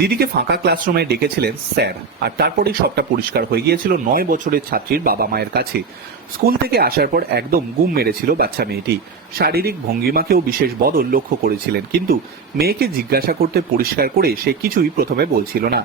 দিদিকে ফাঁকা ক্লাসরুমে ডেকেছিলেন স্যার, আর তারপরেই সবটা পরিষ্কার হয়ে গিয়েছিল নয় বছরের ছাত্রীর বাবা মায়ের কাছে। স্কুল থেকে আসার পর একদম গুম মেরেছিল বাচ্চা মেয়েটি। শারীরিক ভঙ্গিমাকেও বিশেষ বদল লক্ষ্য করেছিলেন, কিন্তু মেয়েকে জিজ্ঞাসা করতে পরিষ্কার করে সে কিছুই প্রথমে বলছিল না।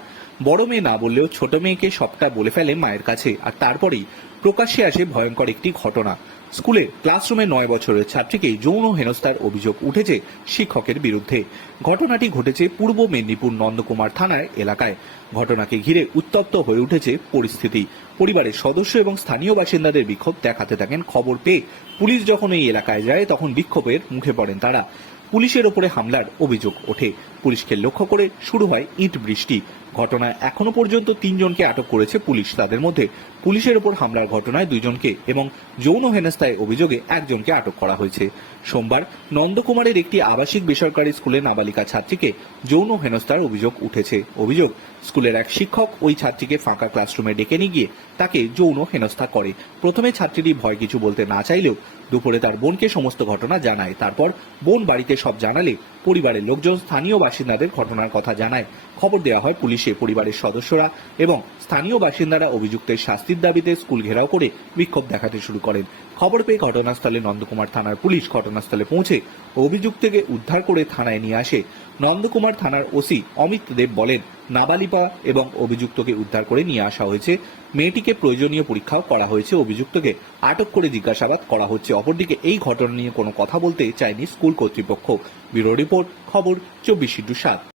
বড় মেয়ে না বললেও ছোট মেয়েকে সবটা বলে ফেলে মায়ের কাছে, আর তারপরেই প্রকাশ্যে আসে ভয়ঙ্কর একটি ঘটনা। স্কুলে ক্লাসরুমে নয় বছরের ছাত্রীকে যৌন হেনস্থার অভিযোগ উঠেছে শিক্ষকের বিরুদ্ধে। ঘটনাটি ঘটেছে পূর্ব মেদিনীপুর নন্দকুমার থানার এলাকায়। ঘটনাকে ঘিরে উত্তপ্ত হয়ে উঠেছে পরিস্থিতি। পরিবারের সদস্য এবং স্থানীয় বাসিন্দাদের বিক্ষোভ দেখাতে থাকেন খবর পেয়ে পুলিশ যখন এই এলাকায় যায়, তখন বিক্ষোভের মুখে পড়েন তারা। পুলিশের ওপরে হামলার অভিযোগ ওঠে। পুলিশকে লক্ষ্য করে শুরু হয় ইট বৃষ্টি। ঘটনায় এখনও পর্যন্ত তিনজনকে আটক করেছে পুলিশ। তাদের মধ্যে পুলিশের ওপর হামলার ঘটনায় দুইজনকে এবং যৌন হেনস্থায় অভিযোগে একজনকে আটক করা হয়েছে। সোমবার নন্দকুমারের একটি আবাসিক বেসরকারি স্কুলে নাবালিকা ছাত্রীকে যৌন হেনস্থার অভিযোগ উঠেছে। অভিযোগ, স্কুলের এক শিক্ষক ওই ছাত্রীকে ফাঁকা ক্লাসরুমে ডেকে নিয়ে গিয়ে তাকে যৌন হেনস্থা করে। প্রথমে ছাত্রীটি ভয় কিছু বলতে না চাইলেও দুপুরে তার বোনকে সমস্ত ঘটনা জানায়। তারপর বোন বাড়িতে সব জানালে পরিবারের লোকজন, স্থানীয় বাসিন্দাদের ঘটনার কথা জানায়। খবর দেওয়া হয় পুলিশে পরিবারের সদস্যরা এবং স্থানীয় বাসিন্দারা অভিযুক্তের শাস্তির দাবিতে স্কুল ঘেরাও করে বিক্ষোভ দেখাতে শুরু করেন। খবর পেয়ে ঘটনাস্থলে নন্দকুমার থানার পুলিশ ঘটনাস্থলে পৌঁছে অভিযুক্তকে উদ্ধার করে থানায় নিয়ে আসে। নন্দকুমার থানার ওসি অমিত দেব বলেন, নাবালিকা এবং অভিযুক্তকে উদ্ধার করে নিয়ে আসা হয়েছে। মেয়েটিকে প্রয়োজনীয় পরীক্ষাও করা হয়েছে। অভিযুক্তকে আটক করে জিজ্ঞাসাবাদ করা হচ্ছে। অপরদিকে এই ঘটনা নিয়ে কোনো কথা বলতে চায়নি স্কুল কর্তৃপক্ষ। ব্যুরো রিপোর্ট, খবর চব্বিশ সাত।